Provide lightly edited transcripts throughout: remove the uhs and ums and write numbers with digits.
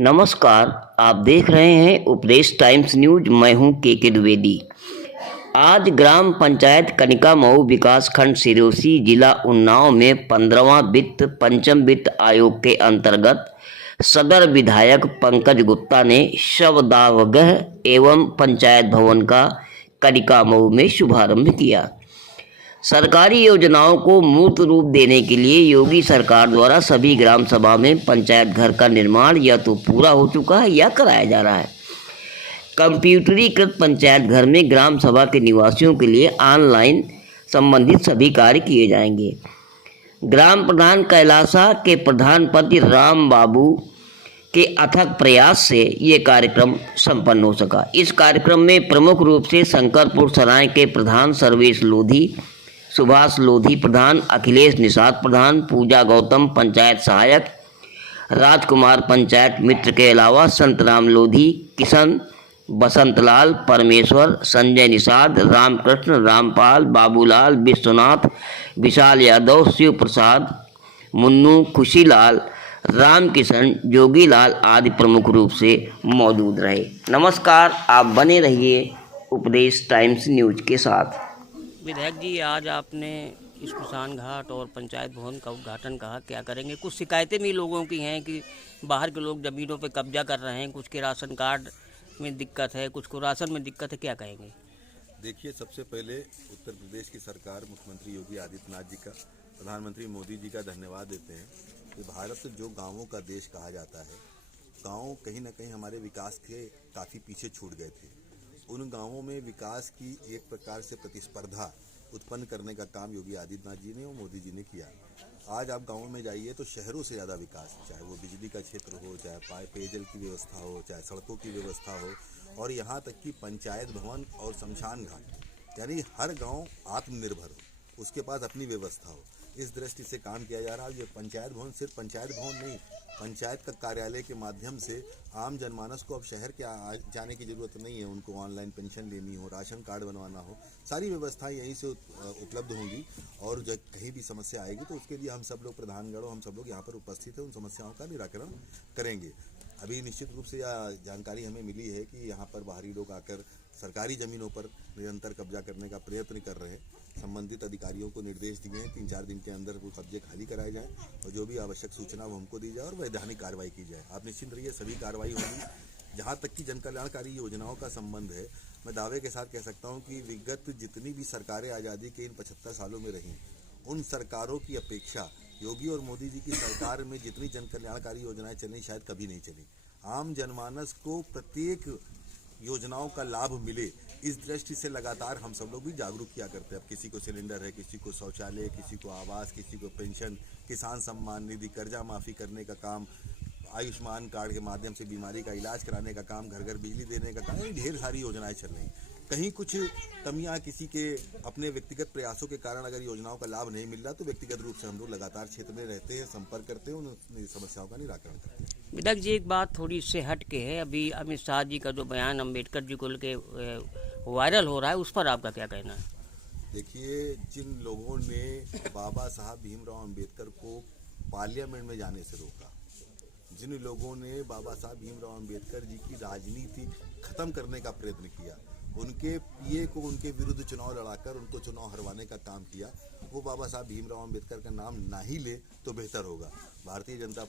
नमस्कार। आप देख रहे हैं उपदेश टाइम्स न्यूज। मैं हूं के द्विवेदी। आज ग्राम पंचायत कनिका मऊ विकास खंड सिरोसी जिला उन्नाव में 15वां वित्त पंचम वित्त आयोग के अंतर्गत सदर विधायक पंकज गुप्ता ने शवदाहगृह एवं पंचायत भवन का कनिका मऊ में शुभारंभ किया। सरकारी योजनाओं को मूर्त रूप देने के लिए योगी सरकार द्वारा सभी ग्राम सभा में पंचायत घर का निर्माण या तो पूरा हो चुका है या कराया जा रहा है। कंप्यूटरीकृत पंचायत घर में ग्राम सभा के निवासियों के लिए ऑनलाइन संबंधित सभी कार्य किए जाएंगे। ग्राम प्रधान कैलासा के प्रधान पति राम बाबू के अथक प्रयास से ये कार्यक्रम संपन्न हो सका। इस कार्यक्रम में प्रमुख रूप से शंकरपुर सराय के प्रधान सर्वेश लोधी, सुभाष लोधी प्रधान, अखिलेश निषाद प्रधान, पूजा गौतम पंचायत सहायक, राजकुमार पंचायत मित्र के अलावा संतराम लोधी, किशन, बसंतलाल, परमेश्वर, संजय निषाद, रामकृष्ण, रामपाल, बाबूलाल, विश्वनाथ, विशाल यादव, शिव प्रसाद, मुन्नू, खुशीलाल, रामकिशन, जोगीलाल आदि प्रमुख रूप से मौजूद रहे। नमस्कार, आप बने रहिए उपदेश टाइम्स न्यूज के साथ। विधायक जी, आज आपने स्मशान घाट और पंचायत भवन का उद्घाटन कहा, क्या करेंगे? कुछ शिकायतें भी लोगों की हैं कि बाहर के लोग ज़मीनों पर कब्जा कर रहे हैं, कुछ के राशन कार्ड में दिक्कत है, कुछ को राशन में दिक्कत है, क्या कहेंगे? देखिए, सबसे पहले उत्तर प्रदेश की सरकार, मुख्यमंत्री योगी आदित्यनाथ जी का, प्रधानमंत्री मोदी जी का धन्यवाद देते हैं कि भारत जो गाँवों का देश कहा जाता है, गाँव कहीं ना कहीं हमारे विकास के काफ़ी पीछे छूट गए थे। उन गांवों में विकास की एक प्रकार से प्रतिस्पर्धा उत्पन्न करने का काम योगी आदित्यनाथ जी ने और मोदी जी ने किया। आज आप गांवों में जाइए तो शहरों से ज़्यादा विकास, चाहे वो बिजली का क्षेत्र हो, चाहे पेयजल की व्यवस्था हो, चाहे सड़कों की व्यवस्था हो, और यहाँ तक कि पंचायत भवन और शमशान घाट, यानी हर गाँव आत्मनिर्भर हो, उसके पास अपनी व्यवस्था हो, इस दृष्टि से काम किया जा रहा है। ये पंचायत भवन सिर्फ पंचायत भवन नहीं, पंचायत का कार्यालय के माध्यम से आम जनमानस को अब शहर के जाने की ज़रूरत नहीं है। उनको ऑनलाइन पेंशन लेनी हो, राशन कार्ड बनवाना हो, सारी व्यवस्थाएं यहीं से उपलब्ध होंगी। और जब कहीं भी समस्या आएगी तो उसके लिए हम सब लोग प्रधानगढ़, हम सब लोग यहाँ पर उपस्थित हैं, उन समस्याओं का निराकरण करेंगे। अभी निश्चित रूप से यह जानकारी हमें मिली है कि यहाँ पर बाहरी लोग आकर सरकारी ज़मीनों पर निरंतर कब्जा करने का प्रयत्न कर रहे हैं। संबंधित अधिकारियों को निर्देश दिए हैं 3-4 दिन के अंदर वो कब्जे खाली कराए जाएं और जो भी आवश्यक सूचना वो हमको दी जाए और वैधानिक कार्रवाई की जाए। आप निश्चिंत रहिए, सभी कार्रवाई होगी। जहाँ तक कि जनकल्याणकारी योजनाओं का संबंध है, मैं दावे के साथ कह सकता हूँ कि विगत जितनी भी सरकारें आज़ादी के इन 75 सालों में रहीं, उन सरकारों की अपेक्षा योगी और मोदी जी की सरकार में जितनी जनकल्याणकारी योजनाएं चली शायद कभी नहीं चली। आम जनमानस को प्रत्येक योजनाओं का लाभ मिले, इस दृष्टि से लगातार हम सब लोग भी जागरूक किया करते हैं। अब किसी को सिलेंडर है, किसी को शौचालय, किसी को आवास, किसी को पेंशन, किसान सम्मान निधि, कर्जा माफ़ी करने का काम, आयुष्मान कार्ड के माध्यम से बीमारी का इलाज कराने का काम, घर घर बिजली देने का काम, ढेर सारी योजनाएं चल रही। कहीं कुछ कमियां किसी के अपने व्यक्तिगत प्रयासों के कारण अगर योजनाओं का लाभ नहीं मिल रहा तो व्यक्तिगत रूप से हम लोग लगातार क्षेत्र में रहते हैं, संपर्क करते हैं, उन समस्याओं का निराकरण करते हैं। विधायक जी, एक बात थोड़ी इससे हट के है, अभी अमित शाह जी का जो बयान अम्बेडकर जी को लेके वायरल हो रहा है, उस पर आपका क्या कहना है? देखिए, जिन लोगों ने बाबा साहब भीमराव अम्बेडकर को पार्लियामेंट में जाने से रोका, जिन लोगों ने बाबा साहब भीमराव अम्बेडकर जी की राजनीति खत्म करने का प्रयत्न किया, उनके पीए को उनके विरुद्ध चुनाव लड़ाकर उनको चुनाव हरवाने का काम किया, वो बाबा साहब भीमराव अम्बेडकर का नाम ना ही ले तो बेहतर होगा। भारतीय जनता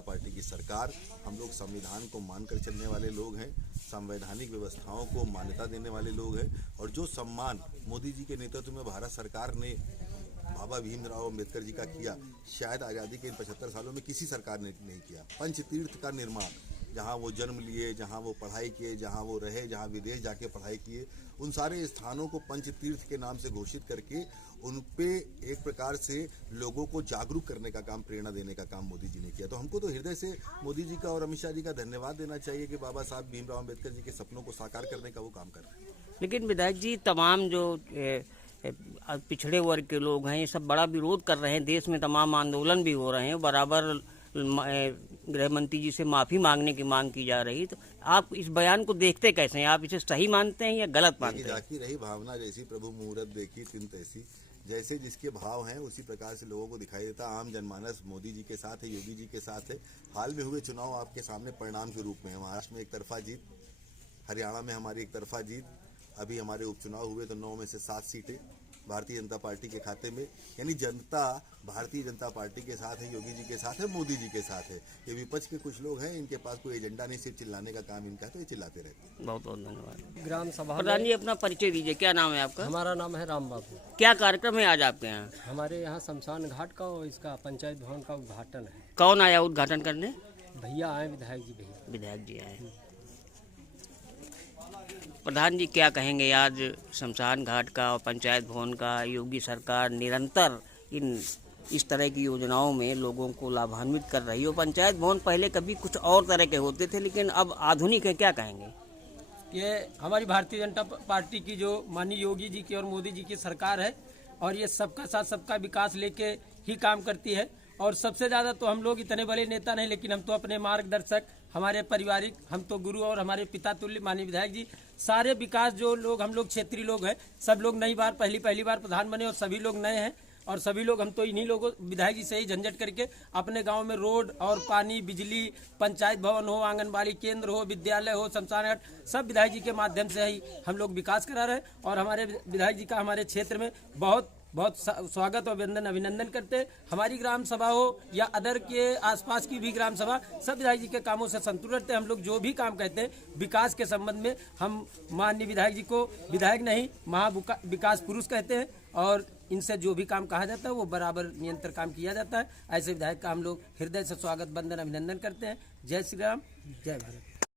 पार्टी की सरकार, हम लोग संविधान को मानकर चलने वाले लोग हैं, संवैधानिक व्यवस्थाओं को मान्यता देने वाले लोग हैं, और जो सम्मान मोदी जी के नेतृत्व में भारत सरकार ने बाबा भीमराव अम्बेडकर जी का किया, शायद आज़ादी के इन 75 सालों में किसी सरकार ने नहीं किया। पंचतीर्थ का निर्माण, जहाँ वो जन्म लिए, जहाँ वो पढ़ाई किए, जहाँ वो रहे, जहाँ विदेश जाके पढ़ाई किए, उन सारे स्थानों को पंचतीर्थ के नाम से घोषित करके उन पे एक प्रकार से लोगों को जागरूक करने का काम, प्रेरणा देने का काम मोदी जी ने किया। तो हमको तो हृदय से मोदी जी का और अमित शाह जी का धन्यवाद देना चाहिए कि बाबा साहब भीमराव अम्बेडकर जी के सपनों को साकार करने का वो काम कर रहे हैं। लेकिन विधायक जी, तमाम जो पिछड़े वर्ग के लोग हैं, ये सब बड़ा विरोध कर रहे हैं, देश में तमाम आंदोलन भी हो रहे हैं, बराबर गृह मंत्री जी से माफ़ी मांगने की मांग की जा रही। तो आप इस बयान को देखते कैसे हैं? आप इसे सही मानते हैं या गलत मानते हैं? जाकी रही भावना जैसी, प्रभु मुहूर्त देखी तिन तैसी। जैसे जिसके भाव हैं उसी प्रकार से लोगों को दिखाई देता। आम जनमानस मोदी जी के साथ है, योगी जी के साथ है। हाल में हुए चुनाव आपके सामने परिणाम के रूप में है। महाराष्ट्र में एक तरफा जीत, हरियाणा में हमारी एक तरफा जीत, अभी हमारे उपचुनाव हुए तो 9 में से 7 सीटें भारतीय जनता पार्टी के खाते में। यानी जनता भारतीय जनता पार्टी के साथ है, योगी जी के साथ है, मोदी जी के साथ है। ये विपक्ष के कुछ लोग हैं, इनके पास कोई एजेंडा नहीं, सिर्फ चिल्लाने का काम इनका है, तो ये चिल्लाते रहते हैं। बहुत बहुत धन्यवाद। ग्राम सभा प्रधान जी अपना परिचय दीजिए, क्या नाम है आपका? हमारा नाम है राम बाबू। क्या कार्यक्रम है आज आपके यहाँ? हमारे यहाँ शमशान घाट का और इसका पंचायत भवन का उद्घाटन है। कौन आया उद्घाटन करने? भैया आए, विधायक जी भैया। विधायक जी आए। प्रधान जी क्या कहेंगे आज शमशान घाट का और पंचायत भवन का? योगी सरकार निरंतर इस तरह की योजनाओं में लोगों को लाभान्वित कर रही है। पंचायत भवन पहले कभी कुछ और तरह के होते थे, लेकिन अब आधुनिक है, क्या कहेंगे? ये हमारी भारतीय जनता पार्टी की जो माननीय योगी जी की और मोदी जी की सरकार है, और ये सबका साथ सबका विकास लेके ही काम करती है। और सबसे ज़्यादा तो हम लोग इतने बड़े नेता नहीं, लेकिन हम तो अपने मार्गदर्शक, हमारे पारिवारिक, हम तो गुरु और हमारे पिता तुल्य माननीय विधायक जी, सारे विकास जो लोग हम लोग क्षेत्रीय लोग हैं, सब लोग नई बार पहली बार प्रधान बने और सभी लोग नए हैं। और सभी लोग हम तो इन्हीं लोगों विधायक जी से ही झंझट करके अपने गांव में रोड और पानी, बिजली, पंचायत भवन हो, आंगनबाड़ी केंद्र हो, विद्यालय हो, शमशान घाट, सब विधायक जी के माध्यम से ही हम लोग विकास करा रहे हैं। और हमारे विधायक जी का हमारे क्षेत्र में बहुत बहुत स्वागत और अभिनंदन करते हैं। हमारी ग्राम सभा हो या अदर के आसपास की भी ग्राम सभा, सब विधायक जी के कामों से संतुष्ट रहते हैं। हम लोग जो भी काम कहते हैं विकास के संबंध में, हम माननीय विधायक जी को विधायक नहीं विकास पुरुष कहते हैं। और इनसे जो भी काम कहा जाता है वो बराबर निरंतर काम किया जाता है। ऐसे विधायक का हम लोग हृदय से स्वागत, वंदन, अभिनंदन करते हैं। जय श्री राम, जय भारत।